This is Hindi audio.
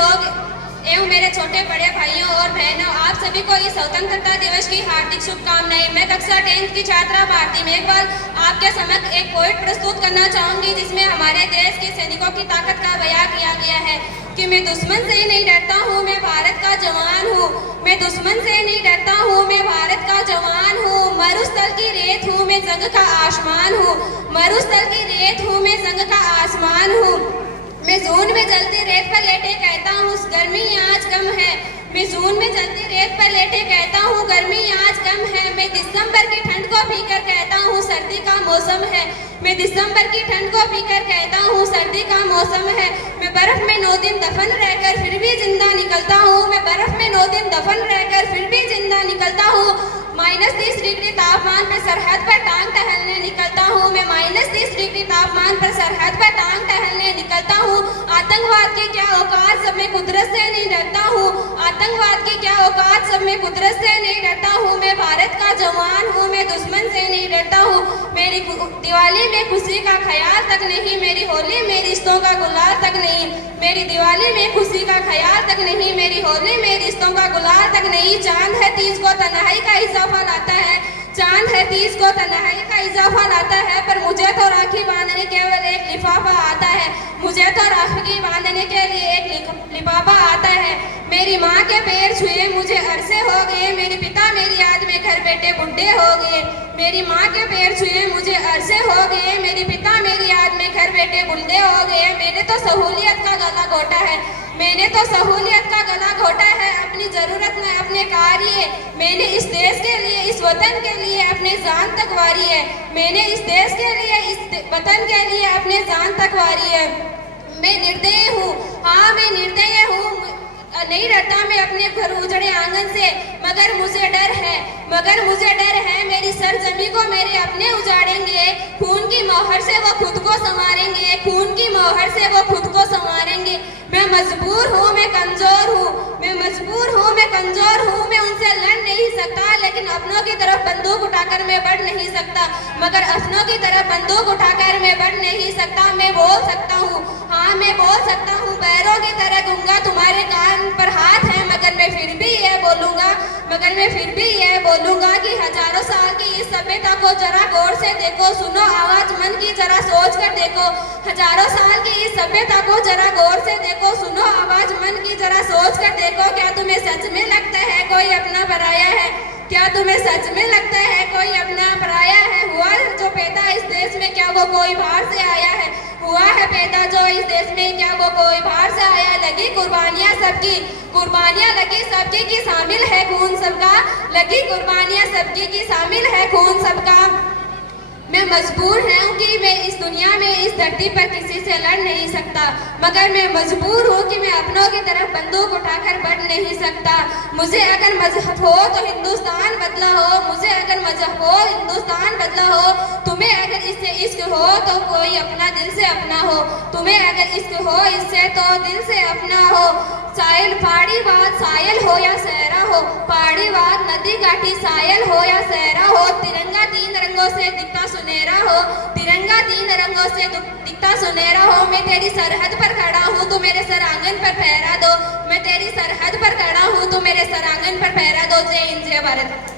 लोग एवं मेरे छोटे बड़े भाइयों और बहनों, आप सभी को इस स्वतंत्रता दिवस की हार्दिक शुभकामनाएं। मैं कक्षा 10th की छात्रा भारती मेघवाल आपके समक्ष एक पोएट प्रस्तुत करना चाहूंगी, जिसमें हमारे देश के सैनिकों की ताकत का बयां किया गया है कि मैं दुश्मन से नहीं डरता हूँ, मैं भारत का जवान हूँ। मैं दुश्मन से नहीं डरता हूँ, मैं भारत का जवान हूँ। मरुस्थल की रेत हूँ, मैं जंग का आसमान हूँ। मरुस्थल की रेत हूँ, मैं जंग का आसमान हूँ। मैं जून में जलती रेत पर लेटे कहता हूँ गर्मी आज कम है। मैं जून में जलती रेत पर लेटे कहता हूँ गर्मी आज कम है। मैं दिसंबर की ठंड को पीकर कहता हूँ सर्दी का मौसम है। मैं दिसंबर की ठंड को पीकर कहता हूँ सर्दी का मौसम है। मैं बर्फ में 9 दिन दफन रहकर फिर भी जिंदा निकलता हूँ। मैं बर्फ में 9 दिन दफन रहकर फिर भी जिंदा निकलता हूँ। -30 डिग्री तापमान पर सरहद पर टांग टहलने निकलता हूँ। मैं -30 डिग्री तापमान पर सरहद पर टांग टहलने निकलता हूँ। आतंकवाद की क्या औकात, सब मैं कुदरत से नहीं डरता हूँ। आतंकवाद की क्या औकात, सब मैं कुदरत से नहीं डरता हूँ। मैं भारत का जवान हूँ, मैं दुश्मन से नहीं डरता हूँ। मेरी दिवाली में खुशी का ख्याल तक नहीं, मेरी होली में रिश्तों का गुलाल तक नहीं। मेरी दिवाली में खुशी का ख्याल तक नहीं, मेरी होली में रिश्तों का गुलाल तक नहीं। चांद है 30 को तन्हाई का इजाफा लाता है। चांद है 30 को तन्हाई का इजाफा लाता है, पर मुझे तो राखी बांधने केवल एक लिफाफा आता है। मुझे तो राखी बांधने के लिए एक लिफाफा आता है। मेरी माँ के पैर छुए मुझे अरसे हो गए, मेरे पिता मेरी याद में घर बैठे बुढ़े हो गए। मेरी माँ के पैर छुए मुझे अरसे हो गए, मेरे पिता मेरी याद में घर बैठे बुढ़े हो गए। मैंने तो सहूलियत का गला घोटा है। मैंने तो सहूलियत का गला घोटा है, अपनी जरूरत में अपने कार्य। मैंने इस देश के लिए, इस वतन के लिए अपनी जान तक वारी है। मैंने इस देश के लिए, इस वतन के लिए अपनी जान तक वारी है। मैं निर्दयी हूँ, हाँ मैं निर्दयी हूँ। नहीं डरता मैं अपने घर उजड़े आंगन से, मगर मुझे डर है, मगर मुझे डर है मेरी सरजमी को मेरे अपने उजाड़ेंगे। खून की मोहर से वो खुद को संवारेंगे, खून की मोहर से वो खुद को संवारेंगे। मैं मजबूर हूँ, मैं कमजोर हूँ। मैं मजबूर हूँ, मैं कमजोर हूँ। मैं उनसे लड़ नहीं सकता, लेकिन अपनों की तरफ बंदूक उठाकर मैं बढ़ नहीं सकता। मगर अपनों की तरफ बंदूक उठाकर मैं बढ़ नहीं सकता। मैं बोल सकता हूँ, हाँ मैं बोल सकता हूँ। बैरों की तरह दूंगा तुम्हारे कान पर हाथ है, मगर मैं फिर भी यह बोलूंगा, मगर मैं फिर भी यह बोलूंगा कि हजारों साल की इस सभ्यता को जरा गौर से देखो, सुनो आवाज मन की जरा सोच कर देखो। हजारों साल की इस सभ्यता को जरा गौर से देखो, सुनो आवाज मन की जरा सोच कर देखो। क्या तुम्हें सच में लगता है कोई अपना पराया है? क्या तुम्हें सच में लगता है कोई अपना पराया है? हुआ जो पैदा इस देश में, क्या वो कोई बाहर से आया है? हुआ है पैदा जो इस देश में, क्या वो कोई बाहर से आया? लगी कुर्बानियां सबकी, कुर्बानियां लगी सबकी की शामिल है खून सबका। लगी कुर्बानियां सबकी की शामिल है खून सबका। मैं मजबूर हूँ कि मैं इस दुनिया में, इस धरती पर किसी से लड़ नहीं सकता, मगर मैं मजबूर हूँ कि मैं अपनों की तरफ बंदूक उठाकर बढ़ नहीं सकता। मुझे अगर मजहब हो तो हिंदुस्तान बदला हो, मुझे अगर मजहब हो हिंदुस्तान बदला हो। तुम्हें अगर इससे इश्क हो तो कोई अपना दिल से अपना हो। तुम्हें अगर इश्क हो इससे तो दिल से अपना हो। सायल पहाड़ी बात सायल हो या सहरा हो, पहाड़ी बात नदी घाटी सायल हो या सहरा हो। तिरंगा 3 रंगों से दिखता सुनहरा हो, तिरंगा 3 रंगों से दिखता सुनहरा हो। मैं तेरी सरहद पर खड़ा हूँ, तू मेरे सर आंगन पर पहरा दो। मैं तेरी सरहद पर खड़ा हूँ, तू मेरे सर आंगन पर पहरा दो। जय हिंद, जय भारत।